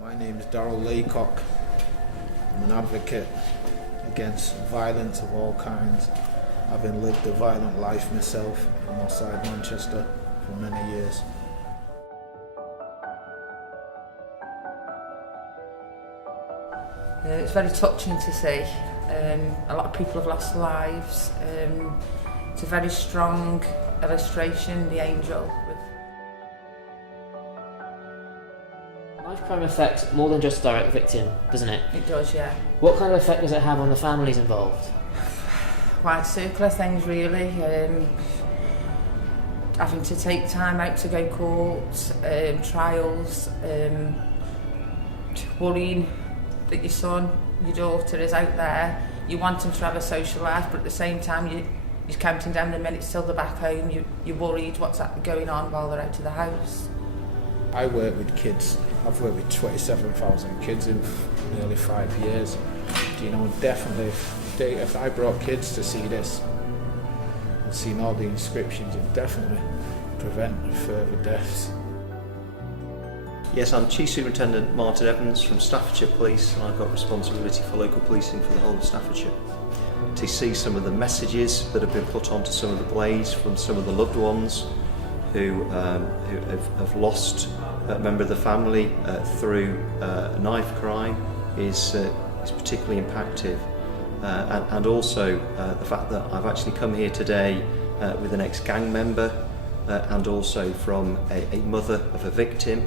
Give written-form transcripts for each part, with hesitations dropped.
My name is Darryl Laycock. I'm an advocate against violence of all kinds, having lived a violent life myself in outside Manchester for many years. It's very touching to see. A lot of people have lost lives. It's a very strong illustration, the angel. Knife crime affects more than just the direct victim, doesn't it? It does, yeah. What kind of effect does it have on the families involved? Wide circle of things, really. Having to take time out to go court, trials, worrying that your son, your daughter is out there. You want them to have a social life, but at the same time you're counting down the minutes till they're back home. You're worried what's going on while they're out of the house. I work with kids. I've worked with 27,000 kids in nearly 5 years. You know, definitely if I brought kids to see this and seen all the inscriptions, it'd definitely prevent further deaths. Yes, I'm Chief Superintendent Martin Evans from Staffordshire Police, and I've got responsibility for local policing for the whole of Staffordshire. To see some of the messages that have been put onto some of the blades from some of the loved ones who have lost a member of the family through knife crime is particularly impactful. And also the fact that I've actually come here today with an ex-gang member and also from a mother of a victim,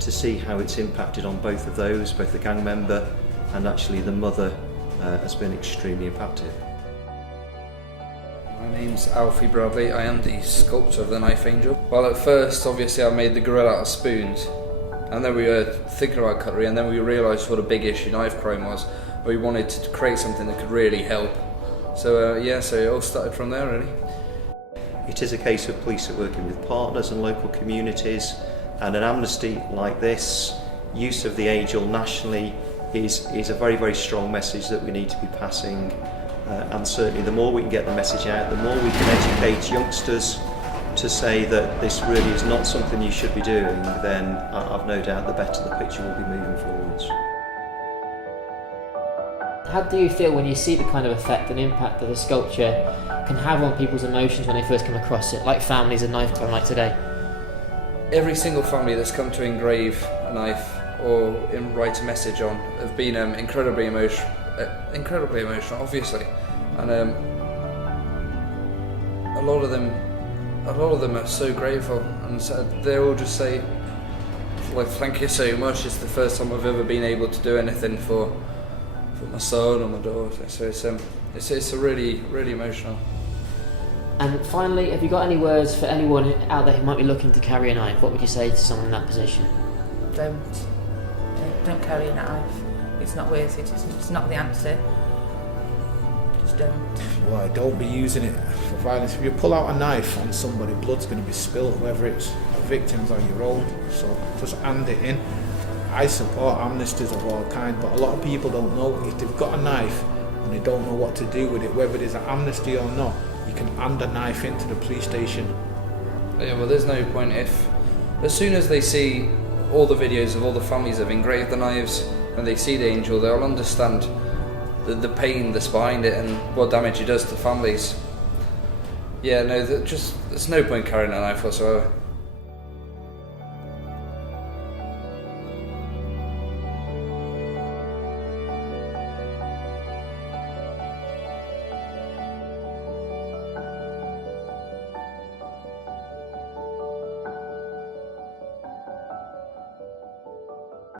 to see how it's impacted on both of those, both the gang member and actually the mother has been extremely impacted. My name's Alfie Bradley. I am the sculptor of the knife angel. Well, at first obviously I made the grill out of spoons, and then we were thinking about cutlery, and then we realised what a big issue knife crime was. We wanted to create something that could really help. So so it all started from there, really. It is a case of police are working with partners and local communities, and an amnesty like this, use of the angel nationally, is a very, very strong message that we need to be passing. And certainly the more we can get the message out, the more we can educate youngsters to say that this really is not something you should be doing, then I've no doubt the better the picture will be moving forwards. How do you feel when you see the kind of effect and impact that a sculpture can have on people's emotions when they first come across it, like families and knife crime like today? Every single family that's come to engrave a knife or write a message on have been incredibly emotional, obviously, and a lot of them are so grateful, and so they all just say, like, thank you so much. It's the first time I've ever been able to do anything for my son or my daughter, so it's a really, really emotional. And finally, have you got any words for anyone out there who might be looking to carry a knife? What would you say to someone in that position? Don't carry a knife. It's not worth it. It's not the answer. Just don't. Well, don't be using it for violence. If you pull out a knife on somebody, blood's going to be spilled, whether it's a victim's or your own. So just hand it in. I support amnesties of all kinds, but a lot of people don't know if they've got a knife and they don't know what to do with it, whether there's an amnesty or not. You can hand a knife into the police station. Yeah, well, there's no point if, as soon as they see all the videos of all the families that have engraved the knives, and they see the angel, they'll understand the pain that's behind it and what damage it does to families. Yeah, no, there's no point carrying a knife whatsoever.